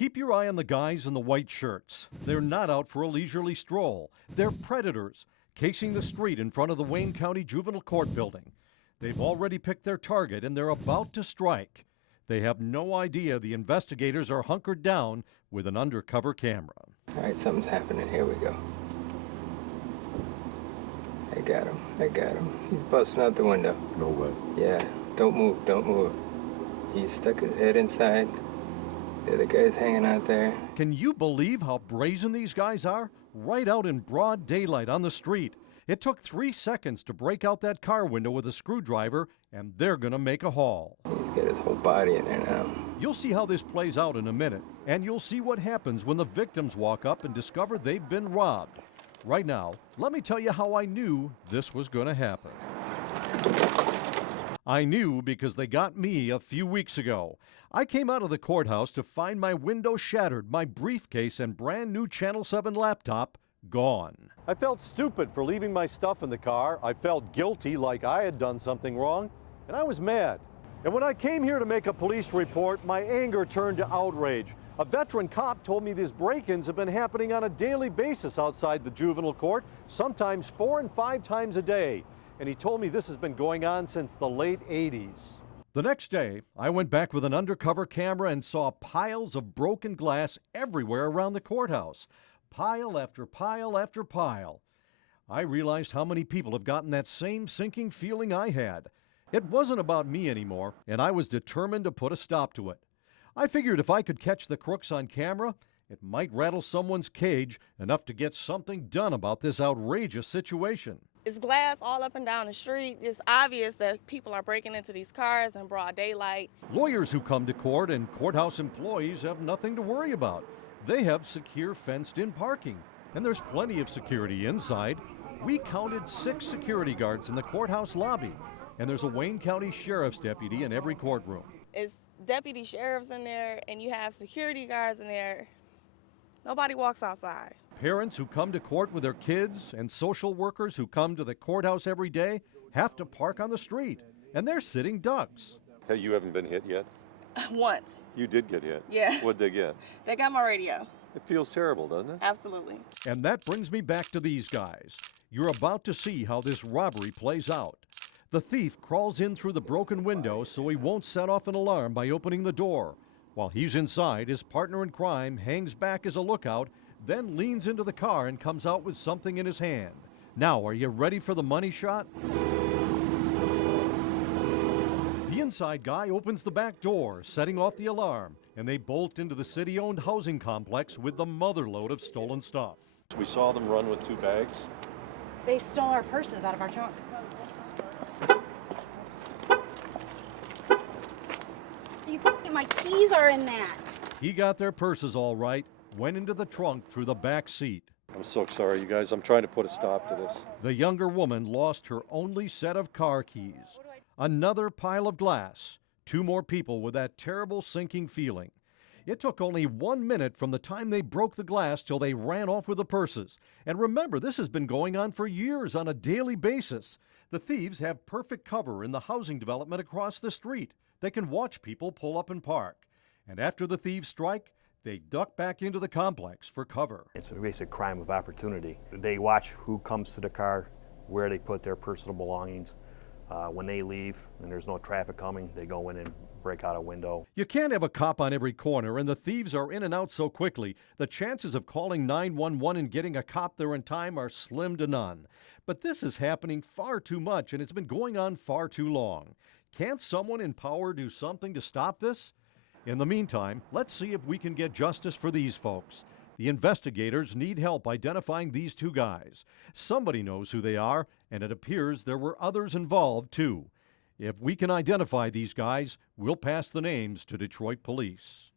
Keep your eye on the guys in the white shirts. They're not out for a leisurely stroll. They're predators, casing the street in front of the Wayne County Juvenile Court building. They've already picked their target, and they're about to strike. They have no idea the investigators are hunkered down with an undercover camera. All right, something's happening. Here we go. I got him. He's busting out the window. No way. Yeah, don't move. He's stuck his head inside. The other guy's hanging out there. Can you believe how brazen these guys are? Right out in broad daylight on the street. It took 3 seconds to break out that car window with a screwdriver, and they're gonna make a haul. He's got his whole body in there now. You'll see how this plays out in a minute, and you'll see what happens when the victims walk up and discover they've been robbed. Right now, let me tell you how I knew this was gonna happen. I knew because they got me a few weeks ago. I came out of the courthouse to find my window shattered, my briefcase and brand new Channel 7 laptop gone. I felt stupid for leaving my stuff in the car. I felt guilty, like I had done something wrong, and I was mad. And when I came here to make a police report, my anger turned to outrage. A veteran cop told me these break-ins have been happening on a daily basis outside the juvenile court, sometimes 4 and 5 times a day. And he told me this has been going on since the late 80s. The next day, I went back with an undercover camera and saw piles of broken glass everywhere around the courthouse. Pile after pile after pile. I realized how many people have gotten that same sinking feeling I had. It wasn't about me anymore, and I was determined to put a stop to it. I figured if I could catch the crooks on camera, it might rattle someone's cage enough to get something done about this outrageous situation. It's glass all up and down the street. It's obvious that people are breaking into these cars in broad daylight. Lawyers who come to court and courthouse employees have nothing to worry about. They have secure fenced-in parking, and there's plenty of security inside. We counted 6 security guards in the courthouse lobby, and there's a Wayne County Sheriff's deputy in every courtroom. It's deputy sheriffs in there, and you have security guards in there. Nobody walks outside. Parents who come to court with their kids and social workers who come to the courthouse every day have to park on the street, and they're sitting ducks. Hey, you haven't been hit yet? Once. You did get hit? Yeah. What'd they get? They got my radio. It feels terrible, doesn't it? Absolutely. And that brings me back to these guys. You're about to see how this robbery plays out. The thief crawls in through the broken window so he won't set off an alarm by opening the door. While he's inside, his partner in crime hangs back as a lookout, then leans into the car and comes out with something in his hand. Now, are you ready for the money shot? The inside guy opens the back door, setting off the alarm, and they bolt into the city-owned housing complex with the motherload of stolen stuff. We saw them run with 2 bags. They stole our purses out of our trunk. My keys are in that. He got their purses all right, went into the trunk through the back seat. I'm so sorry, you guys. I'm trying to put a stop to this. The younger woman lost her only set of car keys. Another pile of glass. 2 more people with that terrible sinking feeling. It took only 1 minute from the time they broke the glass till they ran off with the purses. And remember, this has been going on for years on a daily basis. The thieves have perfect cover in the housing development across the street. They can watch people pull up and park. And after the thieves strike, they duck back into the complex for cover. It's a basic crime of opportunity. They watch who comes to the car, where they put their personal belongings. When they leave and there's no traffic coming, they go in and break out a window. You can't have a cop on every corner, and the thieves are in and out so quickly, the chances of calling 911 and getting a cop there in time are slim to none. But this is happening far too much, and it's been going on far too long. Can't someone in power do something to stop this? In the meantime, let's see if we can get justice for these folks. The investigators need help identifying these 2 guys. Somebody knows who they are, and it appears there were others involved, too. If we can identify these guys, we'll pass the names to Detroit police.